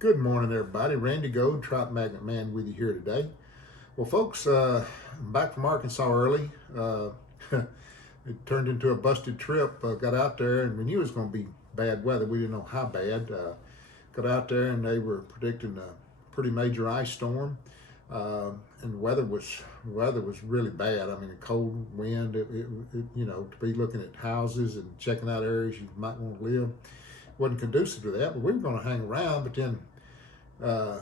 Good morning, everybody. Randy Gold, Trout Magnet Man, with you here today. Well, folks, I'm back from Arkansas early. It turned into a busted trip. Got out there, and we knew it was going to be bad weather. We didn't know how bad. Got out there, and they were predicting a pretty major ice storm. And the weather was really bad. I mean, a cold wind. To be looking at houses and checking out areas you might want to live wasn't conducive to that. But we were going to hang around. But then uh,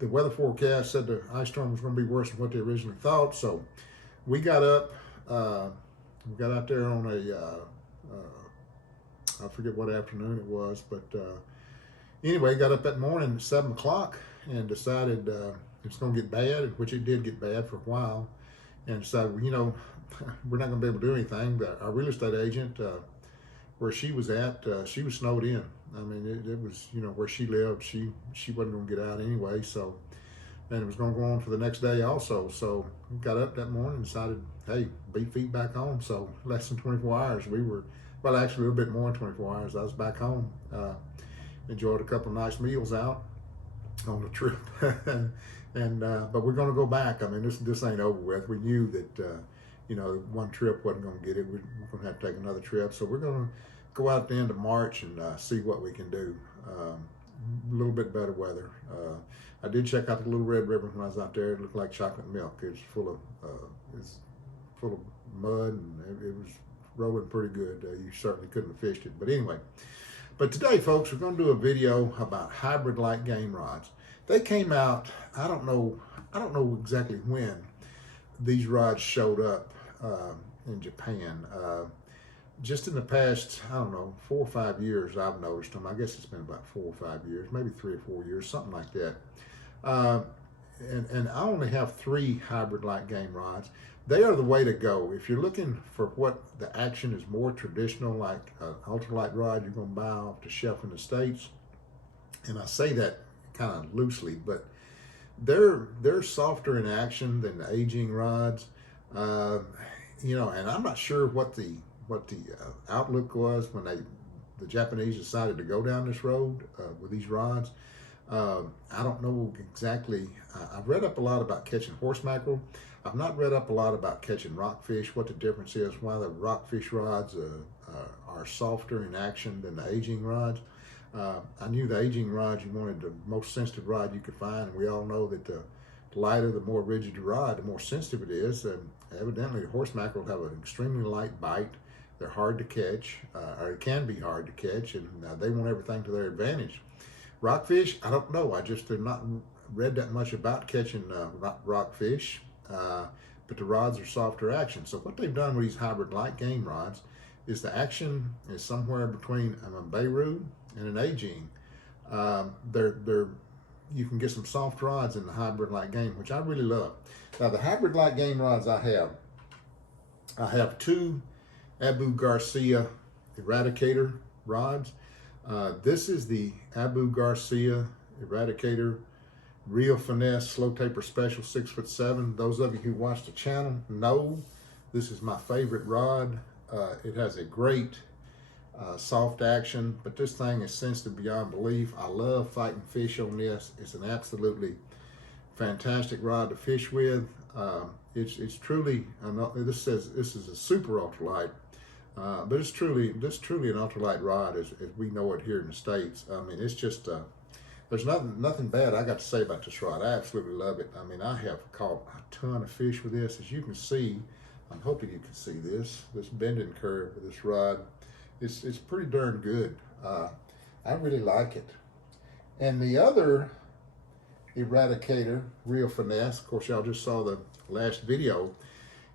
the weather forecast said the ice storm was going to be worse than what they originally thought. So we got up. We got out there on I forget what afternoon it was, but anyway, got up that morning at 7 o'clock and decided it's going to get bad, which it did get bad for a while, and decided, we're not going to be able to do anything. But our real estate agent, where she was at, she was snowed in. I mean, it was, where she lived, she wasn't going to get out anyway. So, and it was going to go on for the next day also. So got up that morning and decided, hey, beat feet back home. So less than 24 hours, we were, well, actually a little bit more than 24 hours. I was back home. Enjoyed a couple of nice meals out on the trip. And but we're going to go back. I mean, this ain't over with. We knew that one trip wasn't going to get it. We're going to have to take another trip. So we're going to go out at the end of March and see what we can do. A little bit better weather. I did check out the Little Red River when I was out there. It looked like chocolate milk. It was full of mud, and it was rolling pretty good. You certainly couldn't have fished it. But anyway, but today, folks, we're going to do a video about hybrid light game rods. They came out. I don't know exactly when these rods showed up in Japan. Just in the past, I don't know, 4 or 5 years, I've noticed them. I guess it's been about 4 or 5 years, maybe 3 or 4 years, something like that. And I only have 3 hybrid light game rods. They are the way to go. If you're looking for what the action is more traditional, like an ultralight rod you're going to buy off the shelf in the States, and I say that kind of loosely, but they're softer in action than the aging rods. And I'm not sure what the outlook was when the Japanese decided to go down this road with these rods. I don't know exactly. I've read up a lot about catching horse mackerel. I've not read up a lot about catching rockfish, what the difference is, why the rockfish rods are softer in action than the aging rods. I knew the aging rods, you wanted the most sensitive rod you could find, and we all know that the lighter, the more rigid the rod, the more sensitive it is. And evidently, the horse mackerel have an extremely light bite. They're hard to catch, or it can be hard to catch, and they want everything to their advantage. Rockfish, I don't know. I just have not read that much about catching rockfish, but the rods are softer action. So what they've done with these hybrid light game rods is the action is somewhere between a Beirut and an aging. You can get some soft rods in the hybrid light game, which I really love. Now the hybrid light game rods I have 2 Abu Garcia Eradicator rods. This is the Abu Garcia Eradicator Real Finesse Slow Taper Special 6'7". Those of you who watch the channel know this is my favorite rod. It has a great soft action, but this thing is sensitive beyond belief. I love fighting fish on this. It's an absolutely fantastic rod to fish with. It's truly, this says this is a super ultralight, but it's truly an ultralight rod as we know it here in the States. I mean, it's just there's nothing bad I got to say about this rod. I absolutely love it. I mean, I have caught a ton of fish with this, as you can see. I'm hoping you can see this bending curve with this rod. It's pretty darn good. I really like it. And the other Eradicator Real Finesse, of course y'all just saw the last video,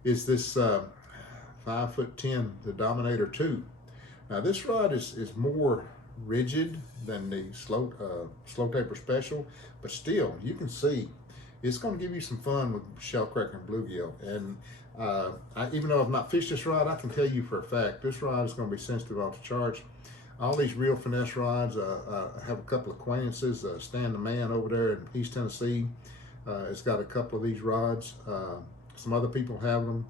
is this 5'10", the Dominator 2. Now this rod is more rigid than the slow taper special, but still you can see it's going to give you some fun with shellcracker and bluegill. And even though I've not fished this rod, I can tell you for a fact this rod is going to be sensitive off the charts. All these Real Finesse rods, I have a couple of acquaintances. Stan the Man over there in East Tennessee has got a couple of these rods. Some other people have them,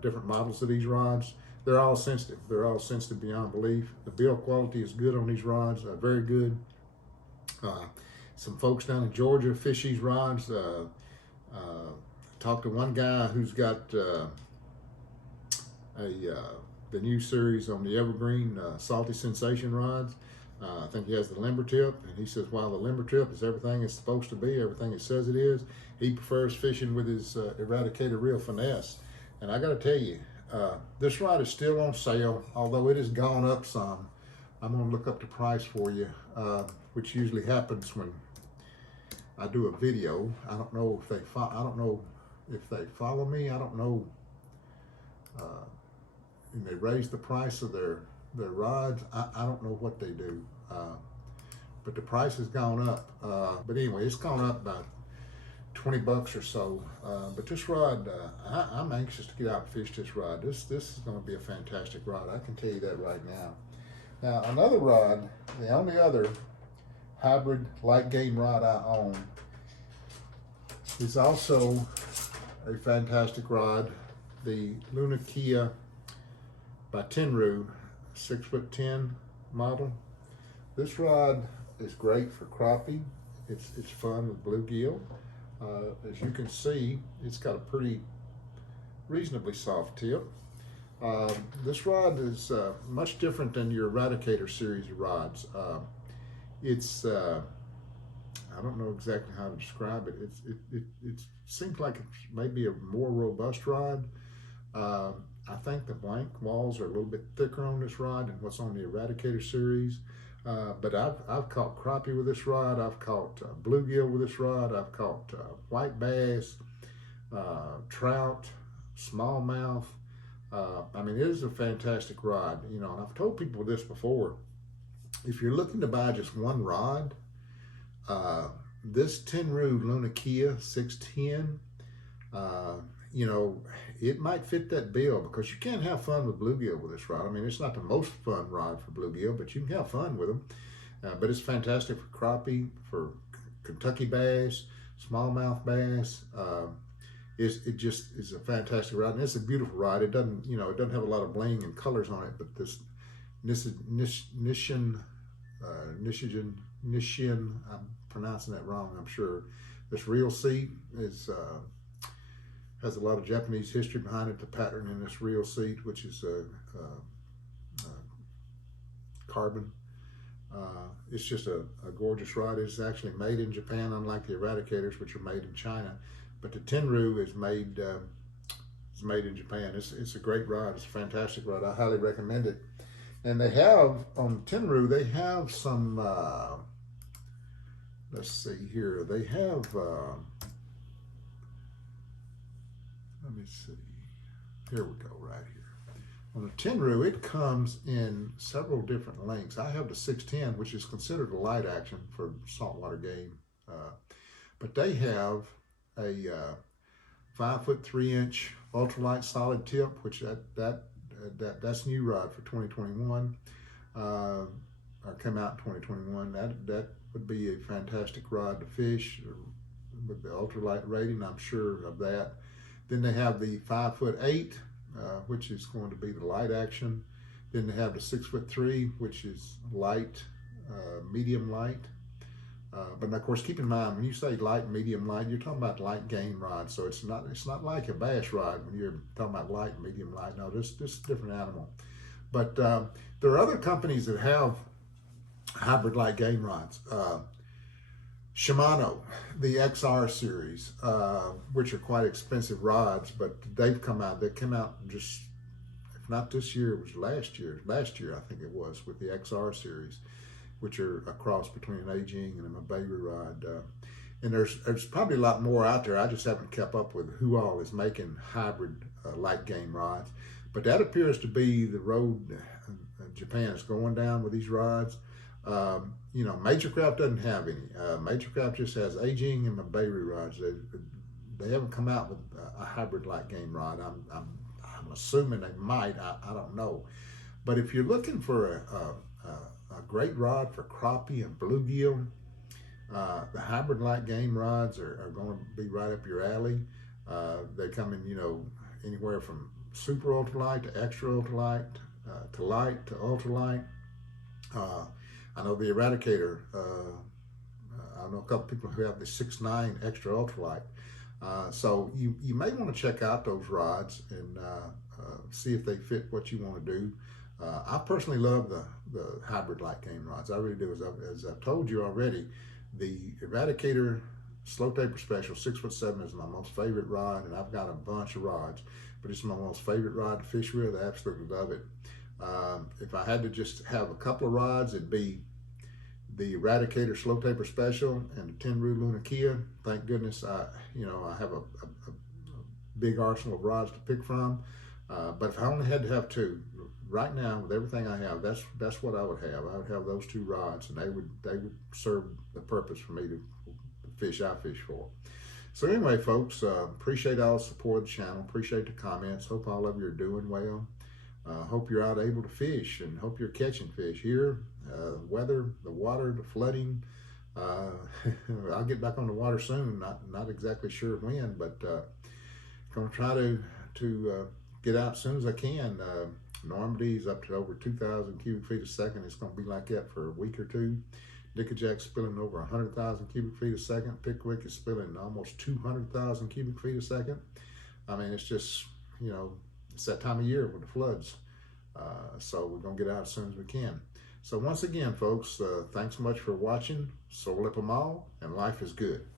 different models of these rods. they're all sensitive. They're all sensitive beyond belief. The build quality is good on these rods, very good. Some folks down in Georgia fish these rods. Talked to one guy who's got the new series on the Evergreen Salty Sensation rods. I think he has the limber tip, and he says while the limber tip is everything it's supposed to be, everything it says it is, he prefers fishing with his Eradicator Real Finesse. And I got to tell you, this rod is still on sale, although it has gone up some. I'm going to look up the price for you, which usually happens when I do a video. I don't know if they follow me. I don't know. And they raise the price of their rods. I don't know what they do, but the price has gone up. But anyway, it's gone up about 20 bucks or so. But this rod, I'm anxious to get out and fish this rod. This is going to be a fantastic rod. I can tell you that right now. Now another rod, the only other hybrid light game rod I own, is also a fantastic rod, the Luna Kia by Tenru 6'10" model. This rod is great for crappie. It's fun with bluegill. As you can see, it's got a pretty reasonably soft tip. This rod is much different than your Eradicator series of rods. It's I don't know exactly how to describe it. It seems like it's maybe a more robust rod. I think the blank walls are a little bit thicker on this rod than what's on the Eradicator series. But I've caught crappie with this rod. I've caught bluegill with this rod. I've caught white bass, trout, smallmouth. I mean, it is a fantastic rod. You know, and I've told people this before. If you're looking to buy just one rod, this Tenru Luna Kia 6'10", you know, it might fit that bill because you can have fun with bluegill with this rod. I mean, it's not the most fun rod for bluegill, but you can have fun with them. But it's fantastic for crappie, for Kentucky bass, smallmouth bass. It just is a fantastic rod, and it's a beautiful rod. It doesn't, you know, it doesn't have a lot of bling and colors on it, but this Nishin, I'm pronouncing that wrong, I'm sure. This reel seat is has a lot of Japanese history behind it. The pattern in this reel seat, which is carbon. It's just a gorgeous rod. It's actually made in Japan, unlike the Eradicators, which are made in China. But the Tenru is made in Japan. It's a great rod. It's a fantastic rod. I highly recommend it. And they have, on Tenru, they have some, let's see here, they have, let me see, here we go, right here. On the Tenru, it comes in several different lengths. I have the 6'10", which is considered a light action for saltwater game. But they have a 5'3" ultralight solid tip, which that's new rod for 2021, or come out in 2021. That would be a fantastic rod to fish with the ultralight rating. I'm sure of that. Then they have the 5'8", which is going to be the light action. Then they have the 6'3", which is light, medium light. But of course, keep in mind, when you say light, medium light, you're talking about light game rod. So it's not like a bass rod when you're talking about light and medium light. No, this is a different animal. But there are other companies that have hybrid light game rods. Shimano the Xr Series, which are quite expensive rods, but they've come out. They came out just, if not this year, it was last year. Last year, I think it was, with the XR Series, which are a cross between an Ajing and a Maberu rod. And there's probably a lot more out there. I just haven't kept up with who all is making hybrid light game rods. But that appears to be the road Japan is going down with these rods. You know, Major Craft doesn't have any. Major Craft just has Ajing and Maberu rods. They haven't come out with a hybrid light game rod. I'm assuming they might. I don't know. But if you're looking for a great rod for crappie and bluegill, the hybrid light game rods are going to be right up your alley. They come in, you know, anywhere from super ultralight to extra ultralight to light to ultralight. I know the Eradicator. I know a couple people who have the 6.9 extra ultralight. So you may want to check out those rods and see if they fit what you want to do. I personally love the hybrid light game rods. I really do. As I've told you already, the Eradicator Slow Taper Special 6'7" is my most favorite rod, and I've got a bunch of rods, but it's my most favorite rod to fish with. I absolutely love it. If I had to just have a couple of rods, it'd be the Eradicator Slow Taper Special and the Tenru Luna Kia. Thank goodness I have a big arsenal of rods to pick from. But if I only had to have two, right now with everything I have, that's what I would have. I would have those two rods, and they would serve the purpose for me to fish I fish for. So anyway, folks, appreciate all the support of the channel. Appreciate the comments. Hope all of you are doing well. Hope you're out able to fish, and hope you're catching fish here. Weather, the water, the flooding. I'll get back on the water soon. Not exactly sure when, but gonna try to get out as soon as I can. Normandy's up to over 2,000 cubic feet a second. It's gonna be like that for a week or two. Nickajack's spilling over 100,000 cubic feet a second. Pickwick is spilling almost 200,000 cubic feet a second. I mean, it's just, it's that time of year with the floods. So we're gonna get out as soon as we can. So once again, folks, thanks so much for watching. Soul Lip 'em all, and life is good.